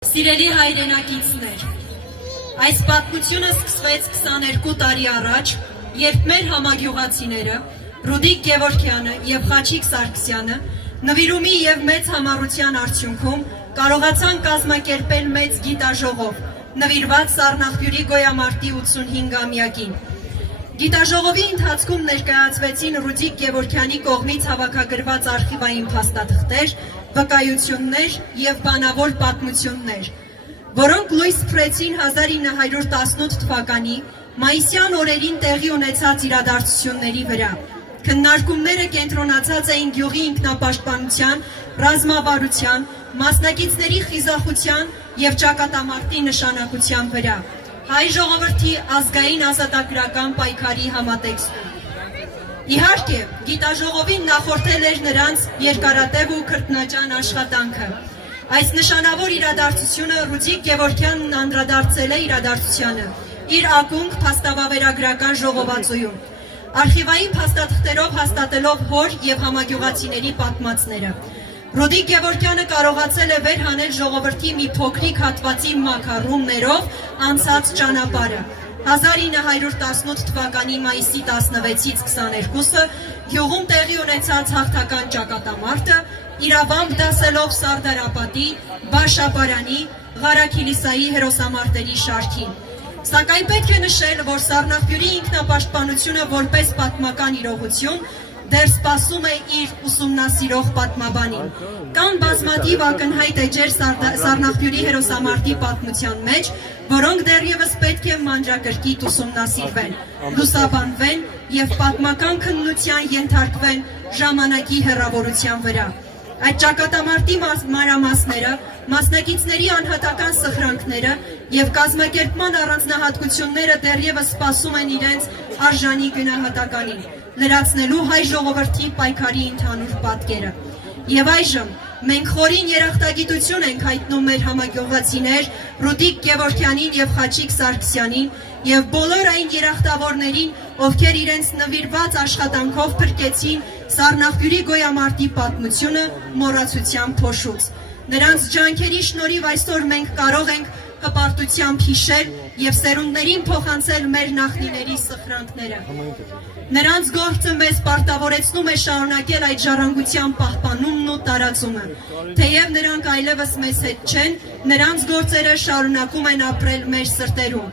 Սիրելի հայրենակիցներ, այս պատմությունը սկսվեց 22 տարի առաջ, երբ մեր համագյուղացիները Ռուդիկ Գևորգյանը և Խաչիկ Սարգսյանը նվիրումի և մեծ համառության արդյունքում կարողացան կազմակերպել մեծ գիտաժողով, նվիրված Սառնախբյուրի գոյամարտի 85-ամյակին։ Գիտաժողովի ընթացքում ներկայացվեցին Ռուդիկ Գևորգյանի կողմից հավաքագրված արխիվային փաստաթղթեր, վկայություններ և բանավոր պատմություններ, որոնք լույս սփռեցին 1918 թվականի մայիսյան օրերին տեղի ունեցած իրադարձությունների վրա։ Քննարկումները կենտրոնացած էին գյուղի ինքնապաշտպանության, ռազմավարության, մասնակիցների խիզախության և ճակատամարտի նշանակության վրա, հայ ժողովրդի ազգային ազատագրական պայքարի համատեքստում։ Իհարկե, գիտաժողովին նախորդել էր նրանց երկարատև ու քրտնաջան աշխատանքը։ Այս նշանավոր իրադարձությունը Ռուդիկ Գևորգյանն անդրադարձել է իրադարձությանը իր ակունք փաստավավերագրական ժողովածուում, արխիվային փաստաթղթերով հաստատելով հոր և համագյուղացիների պատմածները։ Ռուդիկ Գևորգյանը կարողացել է վերհանել ժողովրդի մի փոքրիկ հատվածի մաքարումներով անցած ճանապարհը։ 1918 թվականի մայիսի 16-ից 22-ը գյուղում տեղի ունեցած հաղթական ճակատամարտը իրավամբ դասելով Սարդարապատի, Բաշապարանի, Ղարաքիլիսայի հերոսամարտերի շարքին։ Սակայն պետք է նշել, որ Սառնախբյուրի ինքնապաշտպանությունը որպես պատմական իրողություն դեռ սպասում է իր ուսումնասիրող պատմաբանին։ Կան բազմաթիվ ակնհայտ էջեր Սառնախբյուրի հերոսամարտի պատմության մեջ, որոնք դեռևս պետք է մանրակրկիտ ուսումնասիրվեն, լուսաբանվեն և պատմական քննության ենթարկվեն ժամանակի հեռավորության վրա։ Այդ ճակատամարտի մանրամասները, մասնակիցների անհատական սխրանքները և կազմակերպման առանձնահատկությունները դեռևս սպասում են իրենց արժանի գնահատականին, լրացնելու հայ ժողովրդի պայքարի ընդհանուր պատկերը։ Եվ այժմ մենք խորին երախտագիտություն ենք հայտնում մեր համագյուղացիներ Ռուդիկ Գևորգյանին և Խաչիկ Սարգսյանին և բոլոր այն երախտավորներին, ովքեր իրենց նվիրված աշխատանքով փրկեցին Սառնախբյուրի գոյամարտի պատմությունը մոռացության փոշուց։ Նրանց ջանքերի շնորհիվ այսօր մենք կարող ենք հպարտությամբ հիշել և սերունդներին փոխանցել մեր նախնիների սխրանքները։ Նրանց գործը մեզ պարտավորեցնում է շարունակել այդ ժառանգության պահպանումն ու տարածումը։ Թեև նրանք այլևս մեզ հետ չեն, նրանց գործերը շարունակում են ապրել մեր սրտերում։